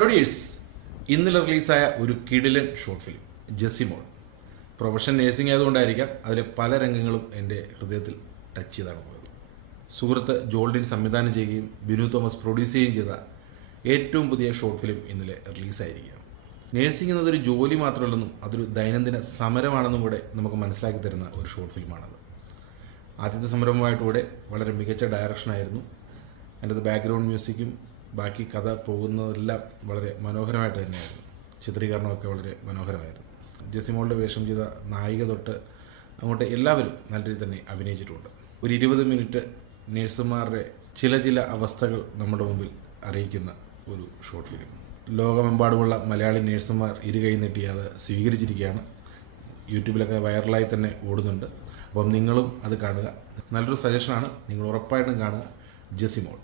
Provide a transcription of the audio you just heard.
റോഡിയേഴ്സ് ഇന്നലെ റിലീസായ ഒരു കിടിലൻ short film Jessymol. Profession nursing ആയതുകൊണ്ടായിരിക്കാം അതിലെ പല രംഗങ്ങളും എൻ്റെ ഹൃദയത്തിൽ ടച്ച് ചെയ്താണ് പോയത്. സുഹൃത്ത് ജോൾഡിൻ സംവിധാനം ചെയ്യുകയും ബിനു തോമസ് പ്രൊഡ്യൂസ് ചെയ്യുകയും ചെയ്ത ഏറ്റവും പുതിയ ഷോർട്ട് ഫിലിം ഇന്നലെ റിലീസായിരിക്കുകയാണ്. നേഴ്സിംഗ് എന്നതൊരു ജോലി മാത്രമല്ലെന്നും അതൊരു ദൈനംദിന സമരമാണെന്നും കൂടെ നമുക്ക് മനസ്സിലാക്കി തരുന്ന ഒരു ഷോർട്ട് ഫിലിമാണത്. ആദ്യത്തെ സംരംഭമായിട്ടൂടെ വളരെ മികച്ച ഡയറക്ഷനായിരുന്നു. അതിൻ്റെ ബാക്ക്ഗ്രൗണ്ട് മ്യൂസിക്കും ബാക്കി കഥ പോകുന്നതെല്ലാം വളരെ മനോഹരമായിട്ട് തന്നെയായിരുന്നു. ചിത്രീകരണമൊക്കെ വളരെ മനോഹരമായിരുന്നു. ജെസിമോളുടെ വേഷം ചെയ്ത നായിക തൊട്ട് അങ്ങോട്ട് എല്ലാവരും നല്ല രീതിയിൽ തന്നെ അഭിനയിച്ചിട്ടുണ്ട്. ഒരു 20 മിനിറ്റ് നേഴ്സുമാരുടെ ചില അവസ്ഥകൾ നമ്മുടെ മുമ്പിൽ അറിയിക്കുന്ന ഒരു ഷോർട്ട് ഫിലിം. ലോകമെമ്പാടുമുള്ള മലയാളി നേഴ്സുമാർ ഇരുകൈ നീട്ടി അത് സ്വീകരിച്ചിരിക്കുകയാണ്. യൂട്യൂബിലൊക്കെ വൈറലായി തന്നെ ഓടുന്നുണ്ട്. അപ്പം നിങ്ങളും അത് കാണുക. നല്ലൊരു സജഷനാണ്. നിങ്ങൾ ഉറപ്പായിട്ടും കാണുക ജെസിമോൾ.